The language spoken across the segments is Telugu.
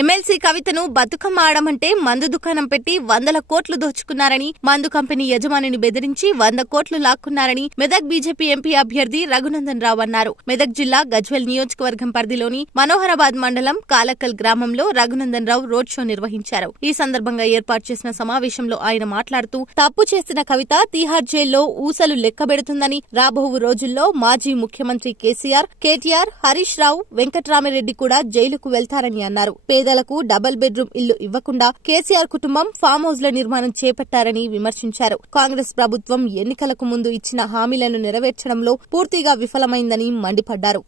ఎమ్మెల్సీ కవితను బతుకమ్మ ఆడమంటే మందు దుకాణం పెట్టి 100 కోట్లు దోచుకున్నారని, మందు కంపెనీ యజమానిని బెదిరించి 100 కోట్లు లాక్కున్నారని మెదక్ బీజేపీ ఎంపీ అభ్యర్థి రఘునందన్ రావు అన్నారు. మెదక్ జిల్లా గజ్వేల్ నియోజకవర్గం పరిధిలోని మనోహరాబాద్ మండలం కాలకల్ గ్రామంలో రఘునందన్ రావు రోడ్ షో నిర్వహించారు. ఈ సందర్భంగా ఏర్పాటు చేసిన సమావేశంలో ఆయన మాట్లాడుతూ తప్పు చేసిన కవిత తీహార్ జైల్లో ఊసలు లెక్కబెడుతుందని, రాబో రోజుల్లో మాజీ ముఖ్యమంత్రి కేటీఆర్, హరీష్ రావు, వెంకట్రామిరెడ్డి కూడా జైలుకు వెళ్తారని అన్నారు. పేదలకు డబుల్ బెడ్రూమ్ ఇల్లు ఇవ్వకుండా కేసీఆర్ కుటుంబం ఫామ్ హౌస్ల నిర్మాణం చేపట్టారని విమర్శించారు. కాంగ్రెస్ ప్రభుత్వం ఎన్నికలకు ముందు ఇచ్చిన హామీలను నెరవేర్చడంలో పూర్తిగా విఫలమైందని మండిపడ్డారు.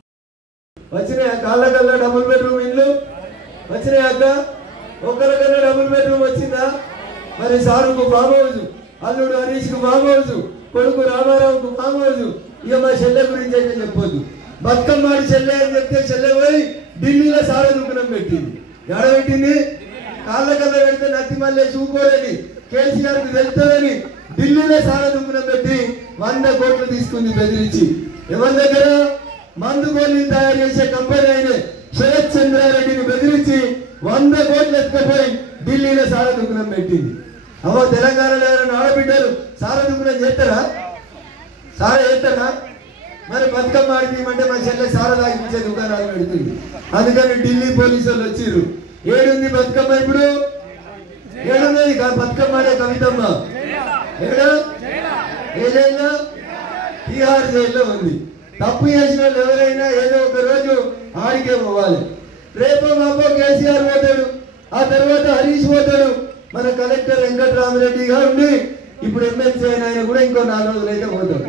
అల్లుడు హరీష్ కు ఫామ్ హౌస్, కొడుకు రామారావుకు ఫామ్ హౌస్. ఇక మా చెల్లె గురించి అయితే చెప్పొద్దు. బతుకమ్మాడి చెల్లె అని చెప్తే చెల్లె పోయి ఢిల్లీలో సార దుకాణం పెట్టింది. ఎడ పెట్టింది? కాళ్ళ కళ్ళ పెడితే నత్తి మళ్ళీ చూకోరని, కేసీఆర్ కు తెలుస్తుందని ఢిల్లీలో సార దుకాణం పెట్టి 100 కోట్లు తీసుకుంది బెదిరించి. ఎవరి దగ్గర? మందు గోళీలు తయారు చేసే కంపెనీ అయిన శరత్ చంద్రారెడ్డిని బెదిరించి 100 కోట్లు ఎత్తుకపోయి ఢిల్లీలో సార దుకాణం పెట్టింది. అవో తెలంగాణలో ఎవరైనా ఆడబిడ్డలు సార దుకాణం చేస్తారా? సార చేస్తారా? మరి బతుకమ్మ ఆడిపిమంటే మా చెల్లె సార తాగిపించే దుకాణాలు పెడుతుంది. అందుకని ఢిల్లీ పోలీసు వాళ్ళు వచ్చిర్రు. ఏడుంది బతుకమ్మ? ఇప్పుడు ఏడున్నది బతుకమ్మ ఆడే కవితమ్మ? ఏదైనా తీహార్ జైల్లో ఉంది. తప్పు చేసిన వాళ్ళు ఎవరైనా ఏదో ఒక రోజు ఆడికే పోవాలి. రేపో మాపో కేసీఆర్ పోతాడు, ఆ తర్వాత హరీష్ పోతాడు. మన కలెక్టర్ వెంకట్రామిరెడ్డిగా ఉండి ఇప్పుడు ఎమ్మెల్సీ అయిన ఆయన కూడా ఇంకో 4 రోజులు అయితే పోతాడు.